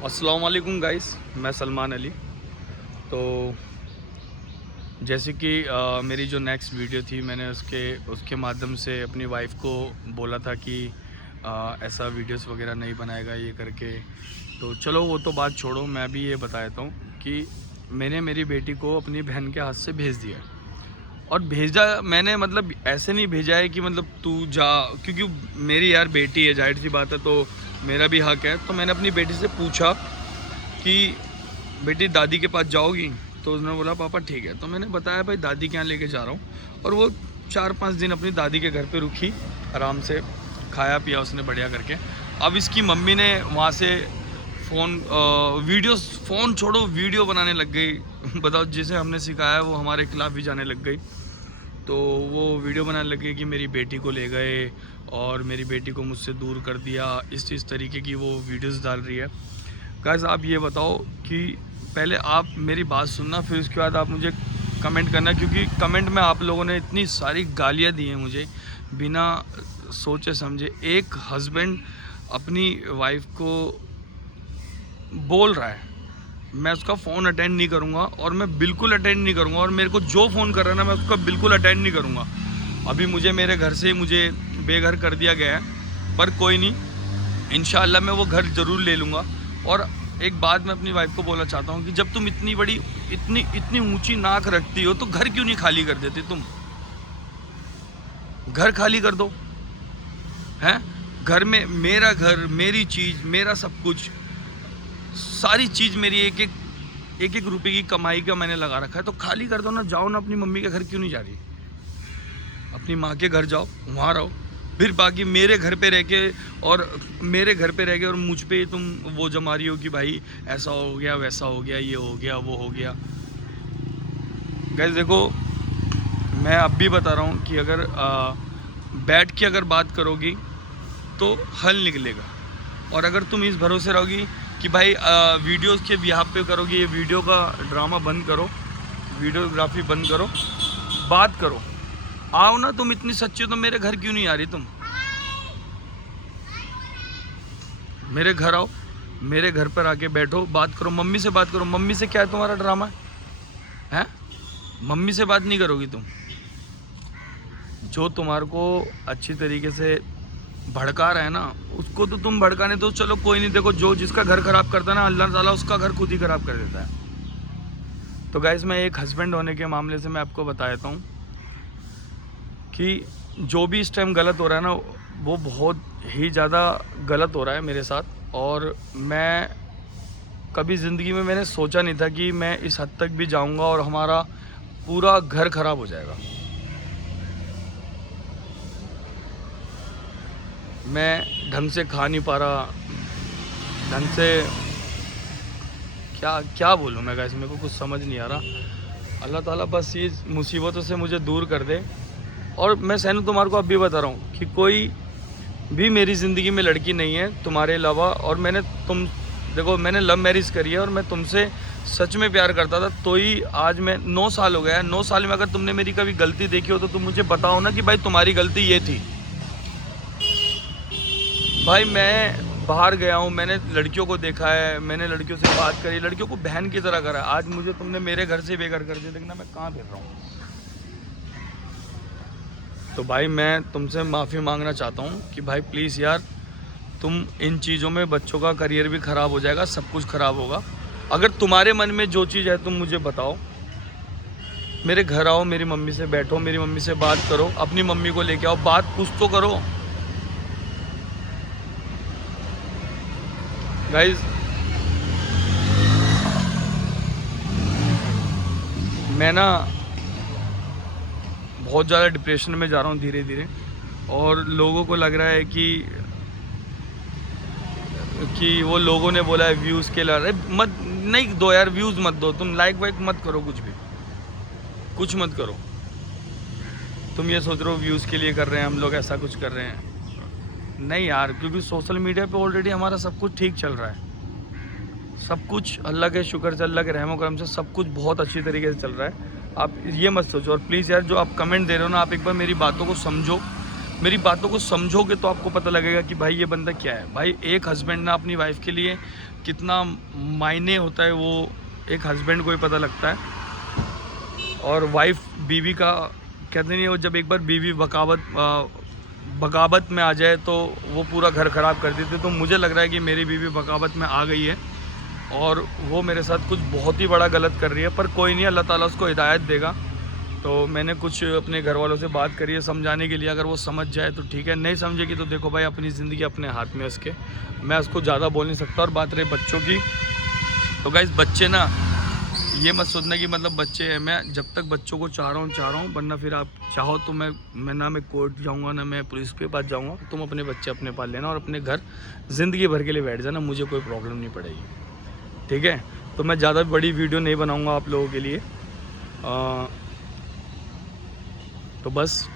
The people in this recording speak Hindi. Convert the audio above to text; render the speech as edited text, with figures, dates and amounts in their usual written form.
अस्सलाम वालेकुम गाइस, मैं सलमान अली। तो जैसे कि मेरी जो नेक्स्ट वीडियो थी, मैंने उसके माध्यम से अपनी वाइफ को बोला था कि ऐसा वीडियोस वगैरह नहीं बनाएगा ये करके। तो चलो वो तो बात छोड़ो, मैं भी ये बता देता हूँ कि मैंने मेरी बेटी को अपनी बहन के हाथ से भेज दिया। और भेजा मैंने मतलब ऐसे नहीं भेजा है कि मतलब तू जा, क्योंकि मेरी यार बेटी है, जाहिर सी बात है, तो मेरा भी हक है। तो मैंने अपनी बेटी से पूछा कि बेटी दादी के पास जाओगी? तो उसने बोला पापा ठीक है। तो मैंने बताया भाई दादी के यहाँ लेके जा रहा हूँ। और वो 4-5 दिन अपनी दादी के घर पे रुकी, आराम से खाया पिया उसने बढ़िया करके। अब इसकी मम्मी ने वहाँ से फ़ोन छोड़ो, वीडियो बनाने लग गई। बताओ, जिसे हमने सिखाया वो हमारे खिलाफ भी जाने लग गई। तो वो वीडियो बनाने लगे कि मेरी बेटी को ले गए और मेरी बेटी को मुझसे दूर कर दिया, इस तरीके की वो वीडियोस डाल रही है। गाइस आप ये बताओ कि पहले आप मेरी बात सुनना, फिर उसके बाद आप मुझे कमेंट करना, क्योंकि कमेंट में आप लोगों ने इतनी सारी गालियाँ दी हैं मुझे बिना सोचे समझे। एक हस्बैंड अपनी वाइफ को बोल रहा है, मैं उसका फ़ोन अटेंड नहीं करूँगा, और मैं बिल्कुल अटेंड नहीं करूँगा, और मेरे को जो फ़ोन कर रहा है ना, मैं उसका बिल्कुल अटेंड नहीं करूँगा। अभी मेरे घर से मुझे बेघर कर दिया गया है, पर कोई नहीं, इंशाअल्लाह मैं वो घर ज़रूर ले लूँगा। और एक बात मैं अपनी वाइफ को बोलना चाहता हूँ कि जब तुम इतनी बड़ी इतनी ऊंची नाक रखती हो, तो घर क्यों नहीं खाली कर देती? तुम घर खाली कर दो, हैं? घर में मेरा घर, मेरी चीज़, मेरा सब कुछ, सारी चीज़ मेरी एक एक रुपए की कमाई का मैंने लगा रखा है। तो खाली कर दो ना, जाओ ना, अपनी मम्मी के घर क्यों नहीं जा रही? अपनी माँ के घर जाओ, वहाँ रहो। फिर बाकी मेरे घर पे रह के और मुझ पे तुम वो जमा रही हो कि भाई ऐसा हो गया, वैसा हो गया, ये हो गया, वो हो गया। गाइस देखो, मैं अब भी बता रहा हूँ कि अगर बैठ के अगर बात करोगी तो हल निकलेगा। और अगर तुम इस भरोसे रहोगी कि भाई वीडियोस के बिहाफ पे करोगी, ये वीडियो का ड्रामा बंद करो, वीडियोग्राफी बंद करो, बात करो, आओ ना। तुम इतनी सच्ची हो तो मेरे घर क्यों नहीं आ रही? तुम मेरे घर आओ, मेरे घर पर आके बैठो, बात करो, मम्मी से बात करो। मम्मी से क्या है तुम्हारा ड्रामा है? मम्मी से बात नहीं करोगी तुम? जो तुम्हारे को अच्छी तरीके से भड़का रहा है ना, उसको तो तुम भड़काने दो, चलो कोई नहीं। देखो, जो जिसका घर खराब करता है ना, अल्लाह ताला उसका घर खुद ही खराब कर देता है। तो गाइस, मैं एक हस्बैंड होने के मामले से मैं आपको बता देता हूँ कि जो भी इस टाइम गलत हो रहा है ना, वो बहुत ही ज़्यादा गलत हो रहा है मेरे साथ। और मैं कभी ज़िंदगी में मैंने सोचा नहीं था कि मैं इस हद तक भी जाऊँगा और हमारा पूरा घर खराब हो जाएगा। मैं ढंग से खा नहीं पा रहा, ढंग से क्या क्या बोलूँ मैं गाइस, मेरे को कुछ समझ नहीं आ रहा। अल्लाह ताला बस ये मुसीबतों से मुझे दूर कर दे। और मैं सैनू तुम्हारे को अब भी बता रहा हूँ कि कोई भी मेरी ज़िंदगी में लड़की नहीं है तुम्हारे अलावा। और मैंने लव मैरिज करी है, और मैं तुमसे सच में प्यार करता था। तो ही आज मैं 9 साल हो गया है। 9 साल में अगर तुमने मेरी कभी गलती देखी हो तो तुम मुझे बताओ ना कि भाई तुम्हारी गलती ये थी। भाई मैं बाहर गया हूँ, मैंने लड़कियों को देखा है, मैंने लड़कियों से बात करी, लड़कियों को बहन की तरह करा। आज मुझे तुमने मेरे घर से बेघर कर दिया, देखना मैं कहाँ फिर रहा हूँ। तो भाई मैं तुमसे माफ़ी मांगना चाहता हूँ कि भाई प्लीज़ यार, तुम इन चीज़ों में, बच्चों का करियर भी ख़राब हो जाएगा, सब कुछ ख़राब होगा। अगर तुम्हारे मन में जो चीज़ है तुम मुझे बताओ, मेरे घर आओ, मेरी मम्मी से बैठो, मेरी मम्मी से बात करो, अपनी मम्मी को लेके आओ, बात कुछ तो करो। गाइज मैं ना बहुत ज़्यादा डिप्रेशन में जा रहा हूँ धीरे धीरे। और लोगों को लग रहा है कि वो लोगों ने बोला है व्यूज़ के लिए। अरे मत नहीं दो यार, व्यूज़ मत दो, तुम लाइक वाइक मत करो, कुछ मत करो। तुम ये सोच रहे हो व्यूज़ के लिए कर रहे हैं हम लोग, ऐसा कुछ कर रहे हैं, नहीं यार। क्योंकि सोशल मीडिया पे ऑलरेडी हमारा सब कुछ ठीक चल रहा है, सब कुछ अल्लाह के शुक्र से, अल्लाह के रहमो करम से सब कुछ बहुत अच्छी तरीके से चल रहा है। आप ये मत सोचो। और प्लीज़ यार, जो आप कमेंट दे रहे हो ना, आप एक बार मेरी बातों को समझो। मेरी बातों को समझोगे तो आपको पता लगेगा कि भाई ये बंदा क्या है। भाई एक हस्बैंड ना अपनी वाइफ के लिए कितना मायने होता है वो एक हस्बैंड को ही पता लगता है। और वाइफ बीवी का कहते नहीं हो, जब एक बार बीवी बगावत में आ जाए तो वो पूरा घर ख़राब कर देती है। तो मुझे लग रहा है कि मेरी बीवी बगावत में आ गई है और वो मेरे साथ कुछ बहुत ही बड़ा गलत कर रही है। पर कोई नहीं, अल्लाह ताला उसको हिदायत देगा। तो मैंने कुछ अपने घर वालों से बात करी है समझाने के लिए, अगर वो समझ जाए तो ठीक है, नहीं समझेगी तो देखो भाई अपनी ज़िंदगी अपने हाथ में उसके, मैं उसको ज़्यादा बोल नहीं सकता। और बात रही बच्चों की, तो गाइस बच्चे ना ये मत सोचना कि मतलब बच्चे हैं, मैं जब तक बच्चों को चाह रहा हूँ, वरना फिर आप चाहो तो मैं ना मैं कोर्ट जाऊँगा ना मैं पुलिस के पास जाऊँगा। तुम अपने बच्चे अपने पाल लेना और अपने घर ज़िंदगी भर के लिए बैठ जाना, मुझे कोई प्रॉब्लम नहीं पड़ेगी, ठीक है। तो मैं ज़्यादा बड़ी वीडियो नहीं बनाऊँगा आप लोगों के लिए, तो बस